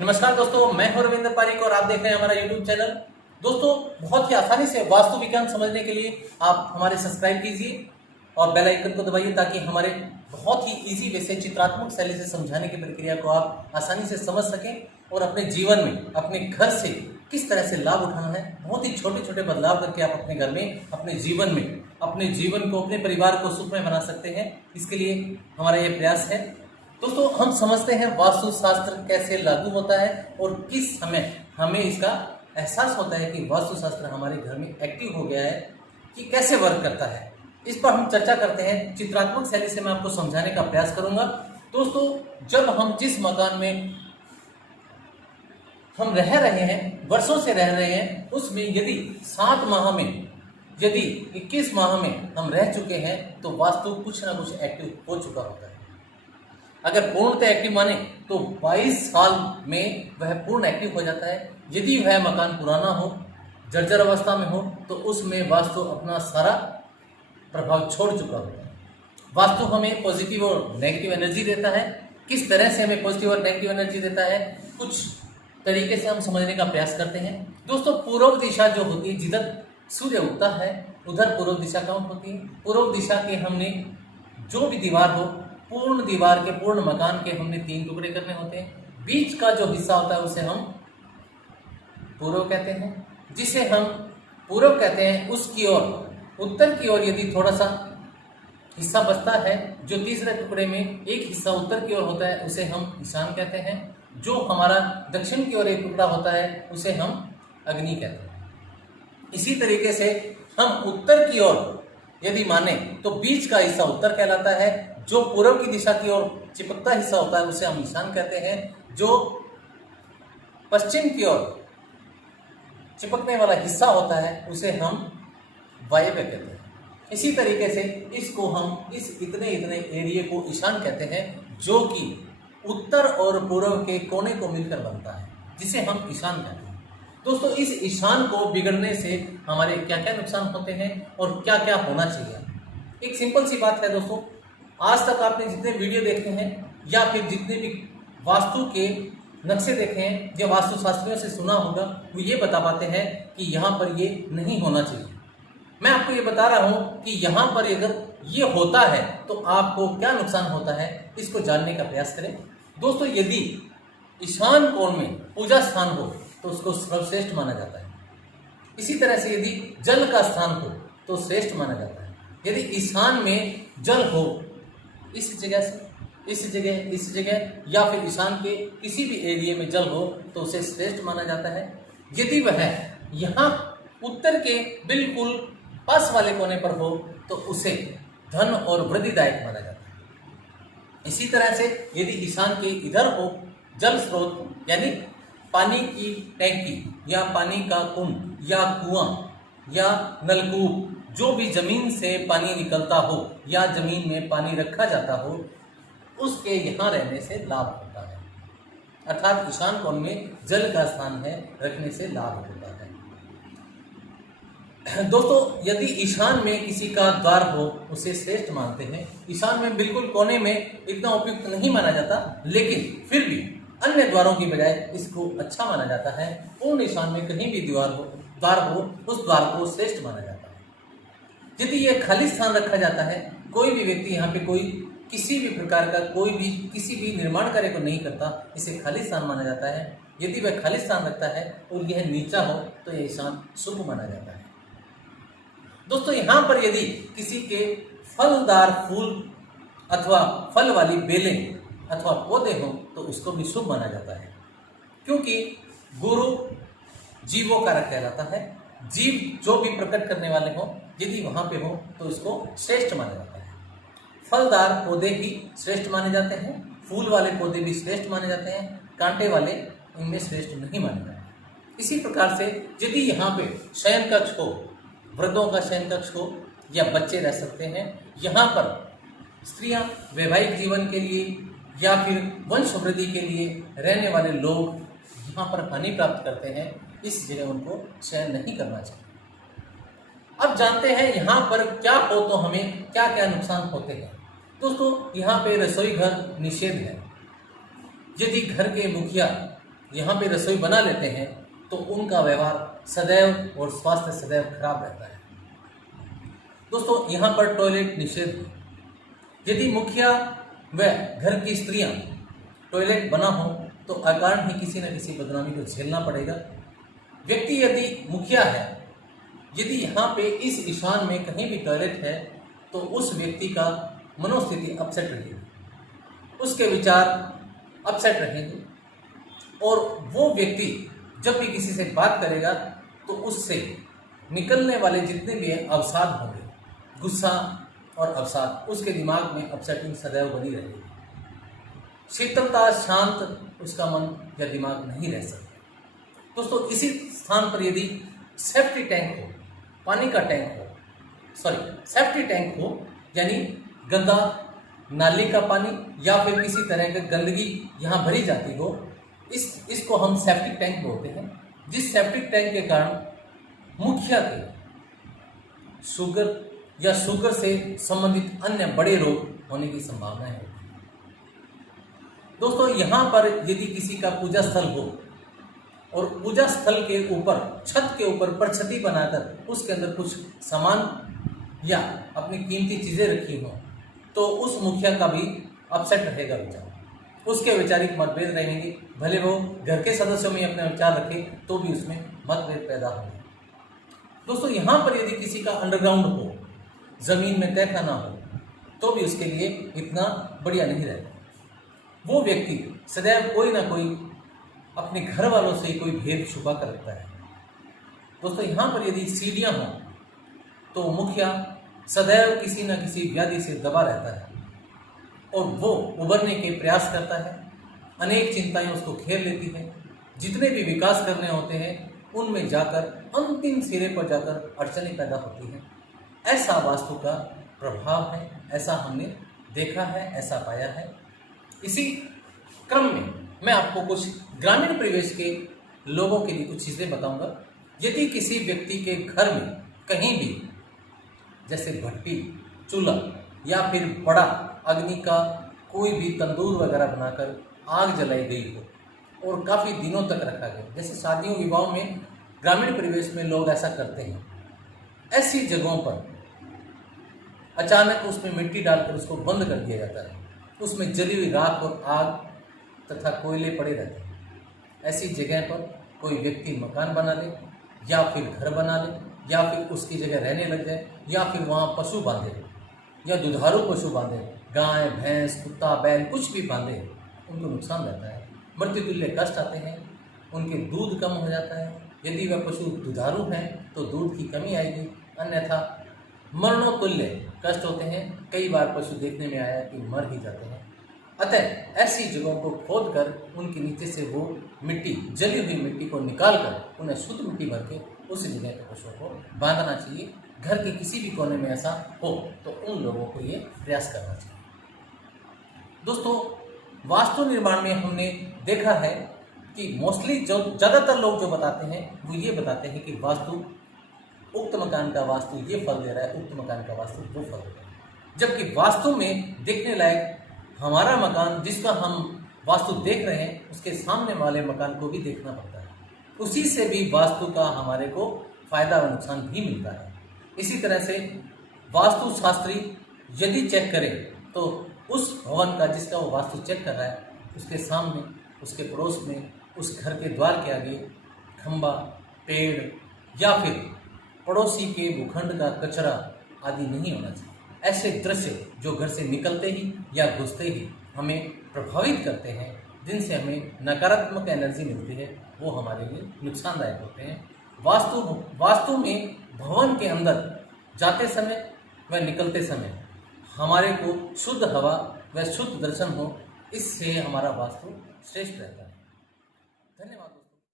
नमस्कार दोस्तों, मैं हूं रविंद्र पारिक और आप देख रहे हैं हमारा यूट्यूब चैनल। दोस्तों, बहुत ही आसानी से वास्तु विज्ञान समझने के लिए आप हमारे सब्सक्राइब कीजिए और बेल आइकन को दबाइए ताकि हमारे बहुत ही इजी वे से चित्रात्मक शैली से समझाने की प्रक्रिया को आप आसानी से समझ सकें और अपने जीवन में, अपने घर से किस तरह से लाभ उठाना है। बहुत ही छोटे छोटे बदलाव करके आप अपने घर में, अपने जीवन में, अपने जीवन को, अपने परिवार को सुखमय बना सकते हैं। इसके लिए हमारा ये प्रयास है। दोस्तों, हम समझते हैं वास्तुशास्त्र कैसे लागू होता है और किस समय हमें इसका एहसास होता है कि वास्तुशास्त्र हमारे घर में एक्टिव हो गया है, कि कैसे वर्क करता है। इस पर हम चर्चा करते हैं। चित्रात्मक शैली से मैं आपको समझाने का प्रयास करूंगा। दोस्तों, जब हम जिस मकान में हम रह रहे हैं, वर्षों से रह रहे हैं, उसमें यदि 7 माह में, यदि 21 माह में हम रह चुके हैं तो वास्तु कुछ ना कुछ एक्टिव हो चुका होता है। अगर पूर्णतः एक्टिव माने तो 22 साल में वह पूर्ण एक्टिव हो जाता है। यदि वह मकान पुराना हो, जर्जर अवस्था में हो, तो उसमें वास्तु अपना सारा प्रभाव छोड़ चुका होता है। वास्तु हमें पॉजिटिव और नेगेटिव एनर्जी देता है। किस तरह से हमें पॉजिटिव और नेगेटिव एनर्जी देता है, कुछ तरीके से हम समझने का प्रयास करते हैं। दोस्तों, पूर्व दिशा जो होती है, जिधर सूर्य उगता है उधर पूर्व दिशा काउंट होती है। पूर्व दिशा के हमने जो भी दीवार हो, पूर्ण दीवार के, पूर्ण मकान के हमने 3 टुकड़े करने होते हैं। बीच का जो हिस्सा होता है उसे हम पूर्व कहते हैं। जिसे हम पूर्व कहते हैं, उसकी ओर, उत्तर की ओर यदि थोड़ा सा हिस्सा बचता है, जो तीसरे टुकड़े में एक हिस्सा उत्तर की ओर होता है, उसे हम ईशान कहते हैं। जो हमारा दक्षिण की ओर एक टुकड़ा होता है उसे हम अग्नि कहते हैं। इसी तरीके से हम उत्तर की ओर यदि माने तो बीच का हिस्सा उत्तर कहलाता है। जो पूर्व की दिशा की ओर चिपकता हिस्सा होता है उसे हम ईशान कहते हैं। जो पश्चिम की ओर चिपकने वाला हिस्सा होता है उसे हम वायव्य कहते हैं। इसी तरीके से इसको हम, इस इतने एरिया को ईशान कहते हैं, जो कि उत्तर और पूर्व के कोने को मिलकर बनता है, जिसे हम ईशान कहते हैं। दोस्तों, इस ईशान को बिगड़ने से हमारे क्या क्या नुकसान होते हैं और क्या क्या होना चाहिए। एक सिंपल सी बात है दोस्तों, आज तक आपने जितने वीडियो देखे हैं या फिर जितने भी वास्तु के नक्शे देखे हैं या वास्तुशास्त्रियों से सुना होगा, वो ये बता पाते हैं कि यहाँ पर ये नहीं होना चाहिए। मैं आपको ये बता रहा हूँ कि यहाँ पर अगर ये होता है तो आपको क्या नुकसान होता है, इसको जानने का प्रयास करें। दोस्तों, यदि ईशान कोण में पूजा स्थान हो तो उसको सर्वश्रेष्ठ माना जाता है। इसी तरह से यदि जल का स्थान हो तो श्रेष्ठ माना जाता है। यदि ईशान में जल हो, इस जगह से इस जगह या फिर ईशान के किसी भी एरिया में जल हो तो उसे श्रेष्ठ माना जाता है। यदि वह यहाँ उत्तर के बिल्कुल पास वाले कोने पर हो तो उसे धन और वृद्धिदायक माना जाता है। इसी तरह से यदि ईशान के इधर हो जल स्रोत, यानी पानी की टैंकी या पानी का कुंड या कुआं या नलकूप, जो भी जमीन से पानी निकलता हो या जमीन में पानी रखा जाता हो, उसके यहाँ रहने से लाभ होता है। अर्थात ईशान कोण में जल का स्थान है, रखने से लाभ होता है। दोस्तों, यदि ईशान में किसी का द्वार हो उसे श्रेष्ठ मानते हैं। ईशान में बिल्कुल कोने में इतना उपयुक्त नहीं माना जाता, लेकिन फिर भी अन्य द्वारों की बजाय इसको अच्छा माना जाता है। पूर्ण ईशान में कहीं भी द्वार हो, उस द्वार को श्रेष्ठ माना जाता है। यदि यह खाली स्थान रखा जाता है, कोई भी व्यक्ति यहाँ पे कोई किसी भी प्रकार का किसी भी निर्माण कार्य को नहीं करता, इसे खाली स्थान माना जाता है। यदि वह खाली स्थान रखता है और यह नीचा हो तो यह ईशान शुभ माना जाता है। दोस्तों, यहाँ पर यदि किसी के फलदार फूल अथवा फल वाली बेलें अथवा पौधे हों तो उसको भी शुभ माना जाता है, क्योंकि गुरु जीवों का रख कहलाता है। जीव जो भी प्रकट करने वाले हों, यदि वहाँ पे हो तो इसको श्रेष्ठ माना जाता है। फलदार पौधे भी श्रेष्ठ माने जाते हैं, फूल वाले पौधे भी श्रेष्ठ माने जाते हैं, कांटे वाले इनमें श्रेष्ठ नहीं माने जाते। इसी प्रकार से यदि यहाँ पे शयन कक्ष हो, वृद्धों का शयन कक्ष हो या बच्चे रह सकते हैं, यहाँ पर स्त्रियां वैवाहिक जीवन के लिए या फिर वंश वृद्धि के लिए रहने वाले लोग यहाँ पर हानि प्राप्त करते हैं, इस जगह उनको शयन नहीं करना चाहिए। अब जानते हैं यहाँ पर क्या हो तो हमें क्या क्या नुकसान होते हैं। दोस्तों, यहाँ पे रसोई घर निषेध है। यदि घर के मुखिया यहाँ पे रसोई बना लेते हैं तो उनका व्यवहार सदैव और स्वास्थ्य सदैव खराब रहता है। दोस्तों, यहाँ पर टॉयलेट निषेध है। यदि मुखिया व घर की स्त्रियां टॉयलेट बना हो तो अकारण ही किसी न किसी बदनामी को झेलना पड़ेगा। व्यक्ति यदि मुखिया है, यदि यहाँ पे इस ईशान में कहीं भी टॉयलेट है तो उस व्यक्ति का मनोस्थिति अपसेट रहेगी, उसके विचार अपसेट रहेंगे और वो व्यक्ति जब भी किसी से बात करेगा तो उससे निकलने वाले जितने भी अवसाद होंगे, गुस्सा और अवसाद, उसके दिमाग में अपसेटिंग सदैव बनी रहेगी। शीतलता, शांत उसका मन या दिमाग नहीं रह सकता। दोस्तों, इसी स्थान पर यदि सेफ्टी टैंक हो, पानी का टैंक हो, सेफ्टी टैंक हो, यानी गंदा नाली का पानी या फिर किसी तरह की गंदगी यहाँ भरी जाती हो, इसको हम सेप्टिक टैंक बोलते हैं। जिस सेप्टिक टैंक के कारण मुखिया के शुगर या शुगर से संबंधित अन्य बड़े रोग होने की संभावना है। दोस्तों, यहाँ पर यदि किसी का पूजा स्थल हो और पूजा स्थल के ऊपर, छत के ऊपर परछती बनाकर उसके अंदर कुछ सामान या अपनी कीमती चीजें रखी हो तो उस मुखिया का भी अपसेट रहेगा विचार, उसके वैचारिक मतभेद रहेंगे। भले वो घर के सदस्यों में अपने विचार रखे तो भी उसमें मतभेद पैदा होंगे। दोस्तों, यहाँ पर यदि किसी का अंडरग्राउंड हो, जमीन में तहखाना हो, तो भी उसके लिए इतना बढ़िया नहीं रहता। वो व्यक्ति सदैव कोई ना कोई अपने घर वालों से कोई भेद छुपा कर रखता है। दोस्तों, यहाँ पर यदि सीढ़ियाँ हों तो मुखिया सदैव किसी न किसी व्याधि से दबा रहता है और वो उबरने के प्रयास करता है। अनेक चिंताएं उसको घेर लेती हैं। जितने भी विकास करने होते हैं उनमें जाकर अंतिम सिरे पर जाकर अड़चनें पैदा होती हैं। ऐसा वास्तु का प्रभाव है, ऐसा हमने देखा है, ऐसा पाया है। इसी क्रम में मैं आपको कुछ ग्रामीण परिवेश के लोगों के लिए कुछ चीज़ें बताऊंगा। यदि किसी व्यक्ति के घर में कहीं भी जैसे भट्टी, चूल्हा या फिर बड़ा अग्नि का कोई भी तंदूर वगैरह बनाकर आग जलाई गई हो और काफ़ी दिनों तक रखा गया, जैसे शादियों विवाहों में ग्रामीण परिवेश में लोग ऐसा करते हैं, ऐसी जगहों पर अचानक उसमें मिट्टी डालकर उसको बंद कर दिया जाता है। उसमें जली हुई राख और आग तथा कोयले पड़े रहते हैं। ऐसी जगह पर कोई व्यक्ति मकान बना ले या फिर घर बना ले या फिर उसकी जगह रहने लग जाए या फिर वहाँ पशु बांधे या दुधारू पशु बांधे, गाय, भैंस, कुत्ता, बैल कुछ भी बांधे, उनको नुकसान रहता है। मृत्युतुल्य कष्ट आते हैं, उनके दूध कम हो जाता है। यदि वह पशु दुधारू हैं तो दूध की कमी आएगी, अन्यथा मरणोतुल्य कष्ट होते हैं। कई बार पशु देखने में आया कि मर ही जाते हैं। अतः ऐसी जगहों को खोद कर उनके नीचे से वो मिट्टी, जली हुई मिट्टी को निकाल कर उन्हें शुद्ध मिट्टी भर के उस जगह पर पशुओं को बांधना चाहिए। घर के किसी भी कोने में ऐसा हो तो उन लोगों को ये प्रयास करना चाहिए। दोस्तों, वास्तु निर्माण में हमने देखा है कि मोस्टली जो ज़्यादातर लोग जो बताते हैं वो ये बताते हैं कि वास्तु, उक्त मकान का वास्तु ये फल दे रहा है, उक्त मकान का वास्तु वो फल दे रहा है। जबकि वास्तु में देखने लायक हमारा मकान जिसका हम वास्तु देख रहे हैं उसके सामने वाले मकान को भी देखना पड़ता है। उसी से भी वास्तु का हमारे को फायदा और नुकसान भी मिलता है। इसी तरह से वास्तु शास्त्री यदि चेक करे तो उस भवन का जिसका वो वास्तु चेक कर रहा है उसके सामने, उसके पड़ोस में, उस घर के द्वार के आगे खंबा, पेड़ या फिर पड़ोसी के भूखंड का कचरा आदि नहीं होना चाहिए। ऐसे दृश्य जो घर से निकलते ही या घुसते ही हमें प्रभावित करते हैं, जिनसे हमें नकारात्मक एनर्जी मिलती है, वो हमारे लिए नुकसानदायक होते हैं। वास्तु में भवन के अंदर जाते समय व निकलते समय हमारे को शुद्ध हवा व शुद्ध दर्शन हो, इससे हमारा वास्तु श्रेष्ठ रहता है। धन्यवाद।